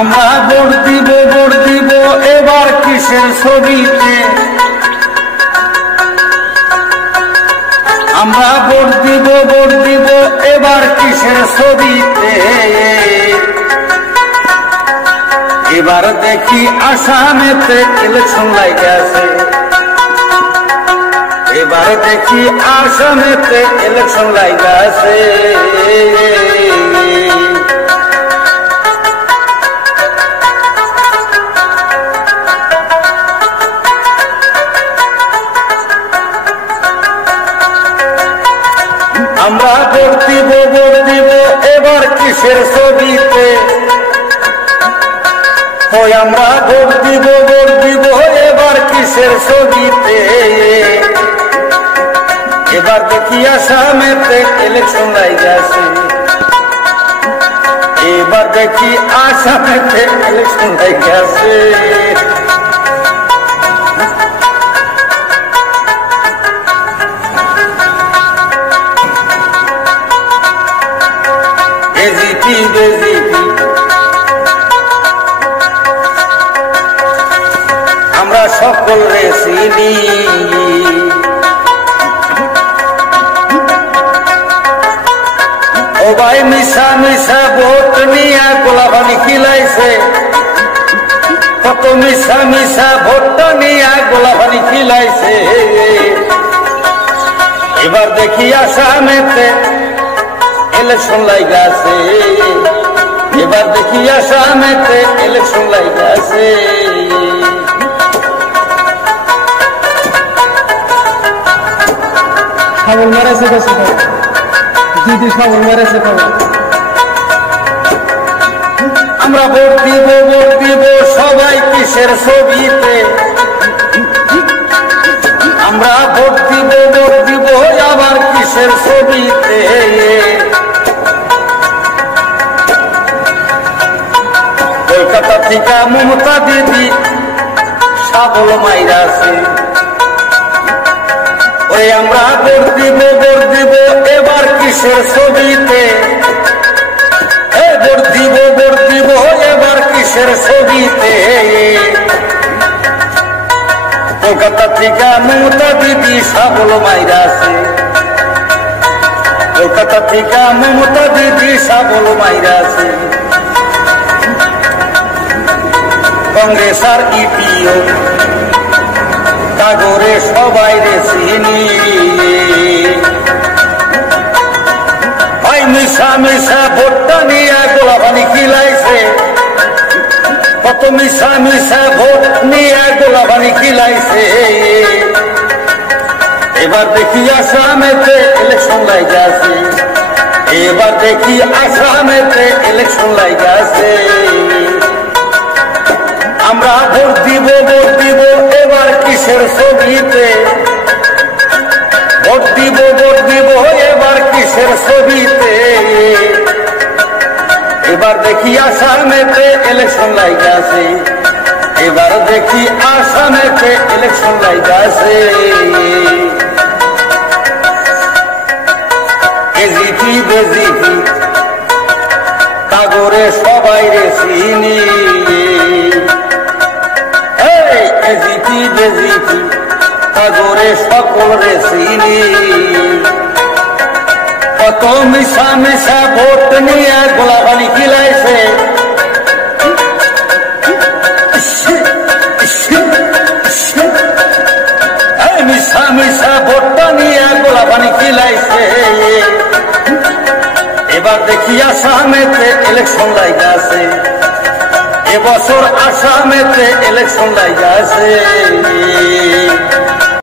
আমরা ভোট দিব এবার কিসের ছবিতে, আমরা ভোট দিব এবার কিসের ছবিতে। এবার দেখি আসামেতে ইলেকশন লাগাছে, এবার দেখি আসামেতে ইলেকশন লাগাছে। আমরা ভোট দিব এবার কিসের ছবিতে, ওই আমরা ভোট দিব এবার কিসের ছবিতে। এবার দেখি আসামেতে ইলেকশন লাগাছে, এবার দেখি আসামেতে ইলেকশন লাগাছে। আমরা সকল রেসিনি, ও ভাই মিশা মিশা ভোট নিয়ে গোলাপানি খিলাইছে, কত মিশা মিশা ভোট নিয়ে গোলাপানি খিলাইছে। এবার দেখি আসামেতে ইলেকশন লাগাছে, এবার দেখি আসামেতে ইলেকশন লাগাছে। খবর মারেছে দিদি, খবর মারেছে খবর। আমরা ভোট দিব সবাই কিসের ছবিতে, আমরা ভোট দিব আবার কিসের ছবিতে। কলকাতা থেকে মমতা দিদি সাবল মাইরাছে, ওই আমরা ভোট দিব এবার কিসের ছবিতে, ভোট দিব এবার কিসের ছবিতে। কলকাতা থেকে মমতা দিদি সাবল মাইরাছে, কলকাতা থেকে মমতা দিদি সাবল মাইরাছে। কংগ্রেস আর ইপিও কাগরে সবাই রে চিনি, ভাই মিশা মিশা ভোটটা নিয়ে গোলাপানি খিলাইছে, কত মিশা মিশা ভোট নিয়ে গোলাপানি খিলাইছে। এবার দেখি আসামেতে ইলেকশন লাগাছে, এবার দেখি আসামেতে ইলেকশন লাগাছে। আমরা ভোট দিব এবার কিসের ছবিতে, ভোট দিব এবার কিসের ছবিতে। এবার দেখি আসামেতে ইলেকশন লাগাছে, এবার দেখি আসামেতে ইলেকশন লাগাছে। এজিপি বেজিপি কাগরে সবাই রে চিনি, এজিপি বেজিপি কাগরে সকল রে চিনি। কত মিশা মিশা ভোট নিয়ে গোলাপানি খিলাইছে, মিশা মিশা ভোটটা নিয়ে গোলাপানি খিলাইছে। এবার দেখি আসামেতে ইলেকশন লাগাছে, এবছর আসামেতে ইলেকশন লাগাছে।